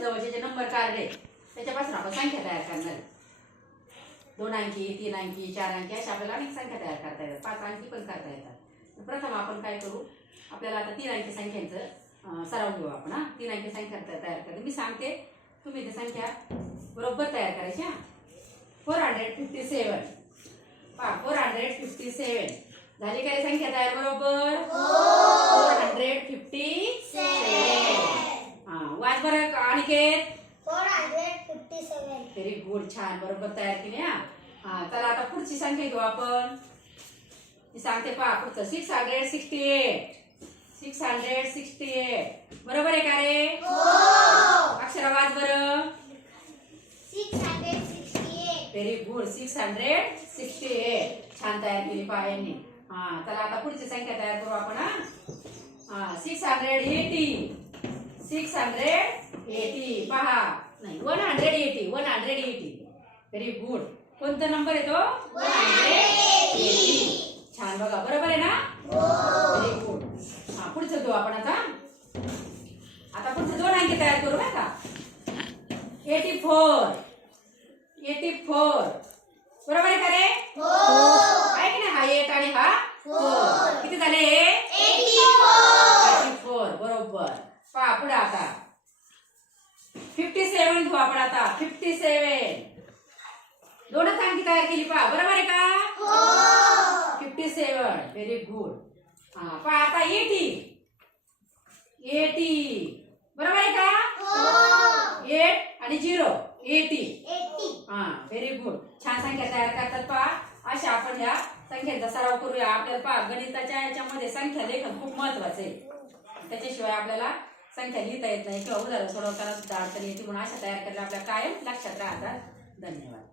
जवळचे जे number card आहे त्याच्यापासून आपण संख्या तयार करणार आहे. 2 अंकी, 3 अंकी, 4 अंकी अशा आपल्याला अनेक संख्या तयार करता येतात. 5 अंकी पण करता येतात. प्रथम आपण काय करू, आपल्याला आता 3 अंकी संख्यांचं सराव घेऊ आपण. 3 अंकी संख्या तयार करते मी सांगते, तुम्ही ते संख्या बरोबर तयार करायची. 457 पहा 457 झाली काय संख्या तयार बरोबर? 457. वाच बरं अनिकेत. 457. व्हेरी गुड, छान बरोबर तयार केली. चला आता पुढची संख्या घेऊ आपण. मी सांगते पहा पुढचं 668. 668 बरोबर आहे का रे? अक्षरा वाच बरं. 668. व्हेरी गुड, 668 छान तयार केली पहा यांनी. चला आता पुढची संख्या तयार करू आपण. 680. 680 पहा, नाही 180. Very good. कोणता नंबर आहे तो? 180. छान बघा बरोबर आहे ना? Very good. पुढचं घेऊ आपण आता पुढचे 2 अंकी तयार करू बरं का. 84 बरोबर आहे का रे? आहे की नाही? हा 8 आणि हा 4 किती झाले? 84 बरोबर. पहा पुढे आता 57 घेऊ आपण आता. 57 2च अंकी तयार केली पहा बरोबर आहे का? 57 व्हेरी गुड. पहा आता 80 बरोबर आहे का? 8 आणि 0 80. Very good. छान संख्या तयार करतात पहा. अशा आपण या संख्यांचा सराव करूया. आपल्याला पहा गणिताच्या याच्यामध्ये संख्या लेखन खूप महत्वाचं आहे. त्याच्याशिवाय आपल्याला संख्या लिहिता येत नाही किंवा उदाहरण सोडवताना सुद्धा अडचण येते. म्हणून अशा तयार करायला आपल्या कायम लक्षात राहतात. धन्यवाद.